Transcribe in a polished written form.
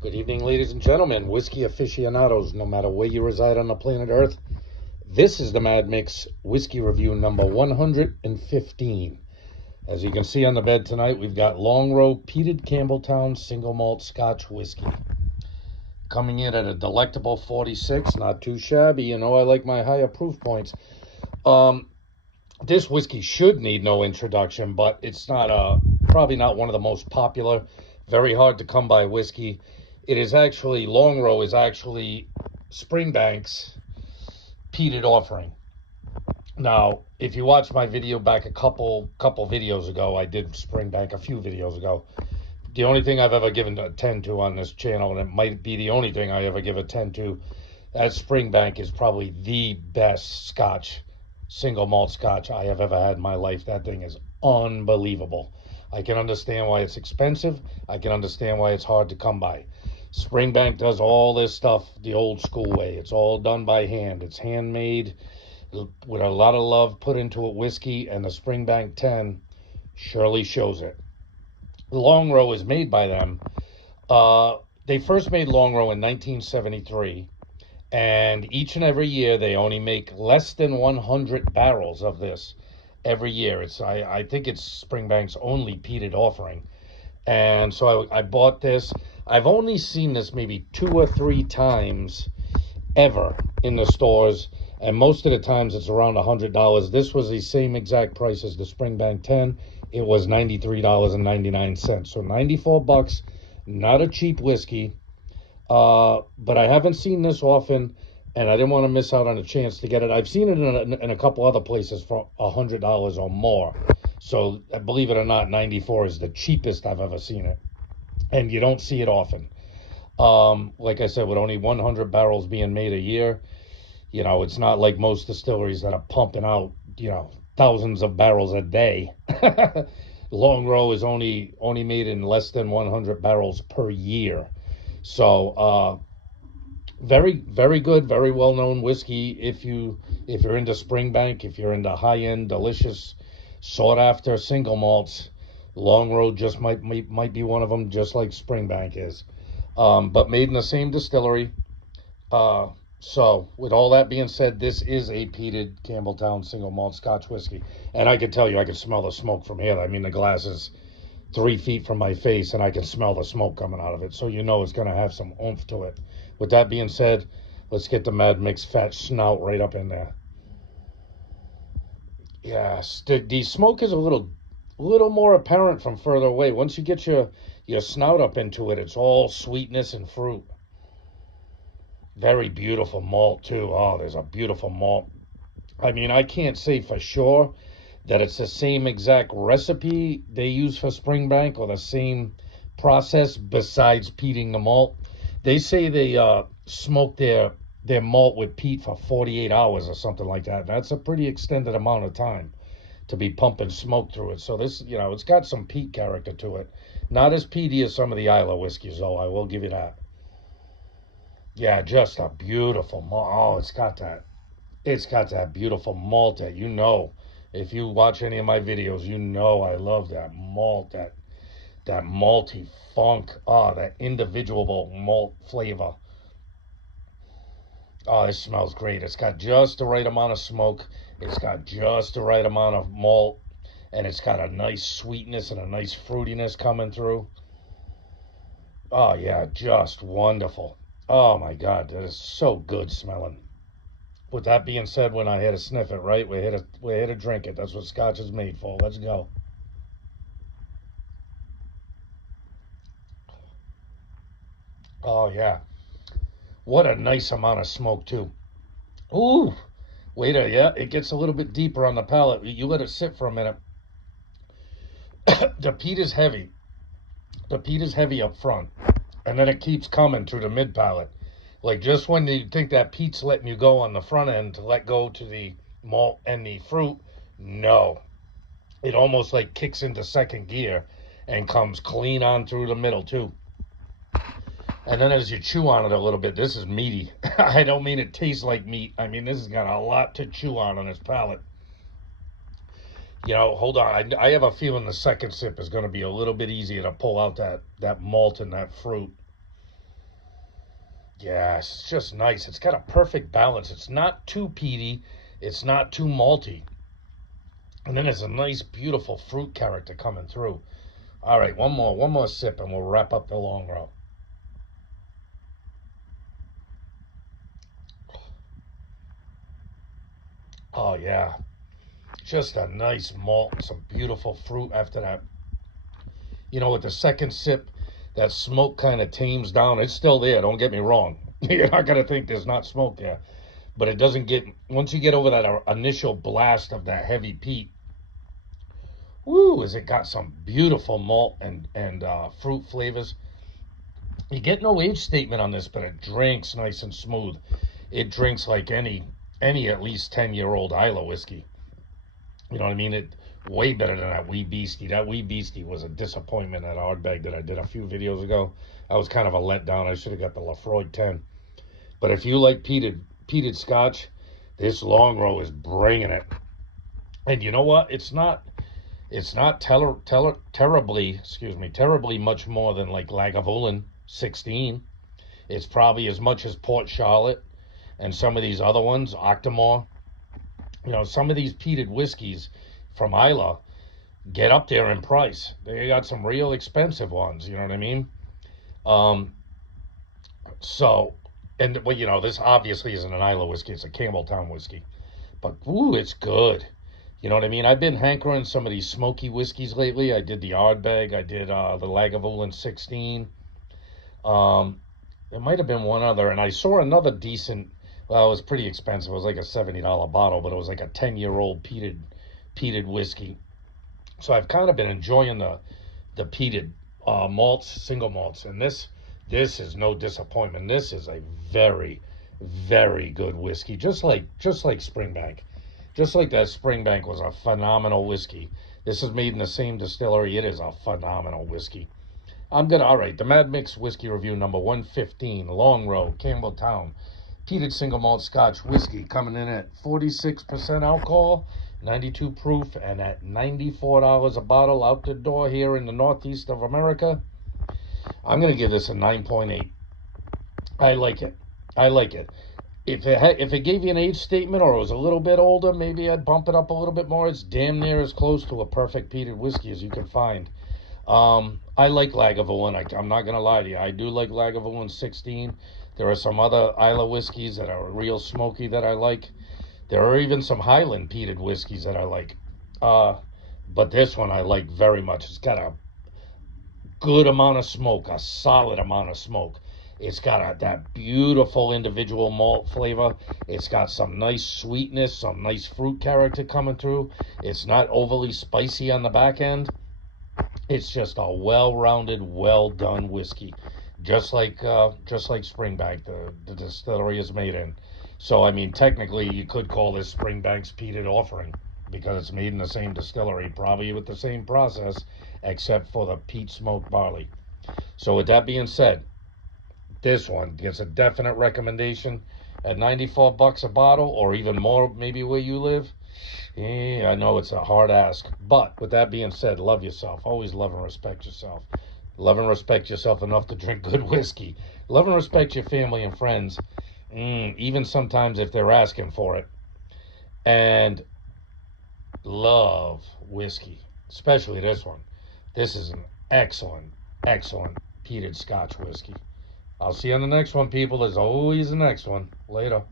Good evening, ladies and gentlemen, whiskey aficionados, no matter where you reside on the planet Earth. This is the Mad Mix Whiskey Review number 115. As you can see on the bed tonight, we've got Long Row Peated Campbelltown Single Malt Scotch Whiskey. Coming in at a delectable 46, not too shabby. You know I like my higher proof points. This whiskey should need no introduction, but it's not probably not one of the most popular, very hard to come by whiskey. It is actually, Long Row is actually Springbank's peated offering. Now, if you watch my video back a couple videos ago, I did Springbank a few videos ago. The only thing I've ever given a 10 to on this channel, and it might be the only thing I ever give a 10 to, that Springbank is probably the best Scotch, single malt Scotch I have ever had in my life. That thing is unbelievable. I can understand why it's expensive. I can understand why it's hard to come by. Springbank does all this stuff the old school way. It's all done by hand. It's handmade with a lot of love put into it, whiskey, and the Springbank 10 surely shows it. Long Row is made by them. They first made Long Row in 1973, and each and every year they only make less than 100 barrels of this every year. I think it's Springbank's only peated offering. And so I bought this. I've only seen this maybe 2 or 3 times ever in the stores, and most of the times it's around $100. This was the same exact price as the Springbank 10. It was $93.99. So $94, not a cheap whiskey. But I haven't seen this often, and I didn't want to miss out on a chance to get it. I've seen it in a couple other places for $100 or more. So believe it or not, 94 is the cheapest I've ever seen it, and you don't see it often. Like I said, with only 100 barrels being made a year, you know, it's not like most distilleries that are pumping out, you know, thousands of barrels a day. Long Row is only made in less than 100 barrels per year. So very, very good, very well-known whiskey. If you're into Springbank, if you're into high-end, delicious, sought-after single malts, Long Row just might be one of them, just like Springbank is. But made in the same distillery. So with all that being said, this is a peated Campbelltown single malt Scotch whiskey. And I can tell you, I can smell the smoke from here. I mean, the glass is 3 feet from my face, and I can smell the smoke coming out of it. So you know it's going to have some oomph to it. With that being said, let's get the Mad Mix fat snout right up in there. Yes, the smoke is a little more apparent from further away. Once you get your snout up into it, it's all sweetness and fruit. Very beautiful malt, too. Oh, there's a beautiful malt. I mean, I can't say for sure that it's the same exact recipe they use for Springbank or the same process besides peating the malt. They say they smoke their malt with peat for 48 hours or something like that. That's a pretty extended amount of time to be pumping smoke through it. So this, you know, it's got some peat character to it. Not as peaty as some of the Isla whiskeys, though. I will give you that. Yeah, just a beautiful malt. Oh, it's got that beautiful malt that, you know, if you watch any of my videos, you know I love that malt, that malty funk. Oh, that individual malt flavor. Oh, this smells great. It's got just the right amount of smoke. It's got just the right amount of malt, and it's got a nice sweetness and a nice fruitiness coming through. Oh yeah, just wonderful. Oh my God, that is so good smelling. With that being said, when I had to sniff it, right, we're here to drink it. That's what Scotch is made for. Let's go. Oh yeah, what a nice amount of smoke too. Ooh, yeah, it gets a little bit deeper on the palate. You let it sit for a minute. The peat is heavy. The peat is heavy up front, and then it keeps coming through the mid palate. Like just when you think that peat's letting you go on the front end to let go to the malt and the fruit, no. It almost like kicks into second gear and comes clean on through the middle too. And then as you chew on it a little bit, this is meaty. I don't mean it tastes like meat. I mean, this has got a lot to chew on its palate. You know, hold on. I have a feeling the second sip is going to be a little bit easier to pull out that malt and that fruit. Yeah, it's just nice. It's got a perfect balance. It's not too peaty. It's not too malty. And then there's a nice, beautiful fruit character coming through. All right, one more sip, and we'll wrap up the long row. Oh yeah, just a nice malt and some beautiful fruit after that. You know, with the second sip, that smoke kind of tames down. It's still there. Don't get me wrong. You're not gonna think there's not smoke there, but it doesn't get. Once you get over that initial blast of that heavy peat, woo! Is it got some beautiful malt and fruit flavors. You get no age statement on this, but it drinks nice and smooth. It drinks like any at least 10-year-old Isla whiskey. You know what I mean? It way better than that Wee Beastie. That Wee Beastie was a disappointment at Ardbeg that I did a few videos ago. I was kind of a letdown. I should have got the Lafroy 10. But if you like peated Scotch, this long row is bringing it. And you know what? It's not terribly much more than like Lagavulin 16. It's probably as much as Port Charlotte and some of these other ones, Octomore. You know, some of these peated whiskeys from Isla get up there in price. They got some real expensive ones, you know what I mean? Um, so, and well, you know, this obviously isn't an Isla whiskey, it's a Campbelltown whiskey. But, ooh, it's good. You know what I mean? I've been hankering some of these smoky whiskeys lately. I did the Ardbeg, I did the Lagavulin 16. There might have been one other, and I saw another decent. Well, it was pretty expensive. It was like a $70 bottle, but it was like a 10-year-old peated whiskey. So I've kind of been enjoying the peated malts, single malts, and this is no disappointment. This is a very, very good whiskey, just like Springbank. Just like that Springbank was a phenomenal whiskey. This is made in the same distillery. It is a phenomenal whiskey. All right, the Mad Mix Whiskey Review number 115, Long Row, Campbelltown, peated single malt Scotch whiskey, coming in at 46% alcohol, 92 proof, and at $94 a bottle out the door here in the Northeast of America. I'm going to give this a 9.8. I like it. I like it. If it gave you an age statement or it was a little bit older, maybe I'd bump it up a little bit more. It's damn near as close to a perfect peated whiskey as you can find. I like Lagavulin. I'm not going to lie to you. I do like Lagavulin 16. There are some other Isla whiskeys that are real smoky that I like. There are even some Highland peated whiskeys that I like. But this one I like very much. It's got a good amount of smoke, a solid amount of smoke. It's got that beautiful individual malt flavor. It's got some nice sweetness, some nice fruit character coming through. It's not overly spicy on the back end. It's just a well-rounded, well-done whiskey, just like Springbank, the distillery is made in. So I mean, technically, you could call this Springbank's peated offering because it's made in the same distillery, probably with the same process, except for the peat smoked barley. So with that being said, this one gets a definite recommendation at $94 a bottle, or even more, maybe where you live. Yeah, I know it's a hard ask, but with that being said, love yourself. Always love and respect yourself. Love and respect yourself enough to drink good whiskey. Love and respect your family and friends, even sometimes if they're asking for it. And love whiskey, especially this one. This is an excellent, excellent peated Scotch whiskey. I'll see you on the next one, people. There's always the next one. Later.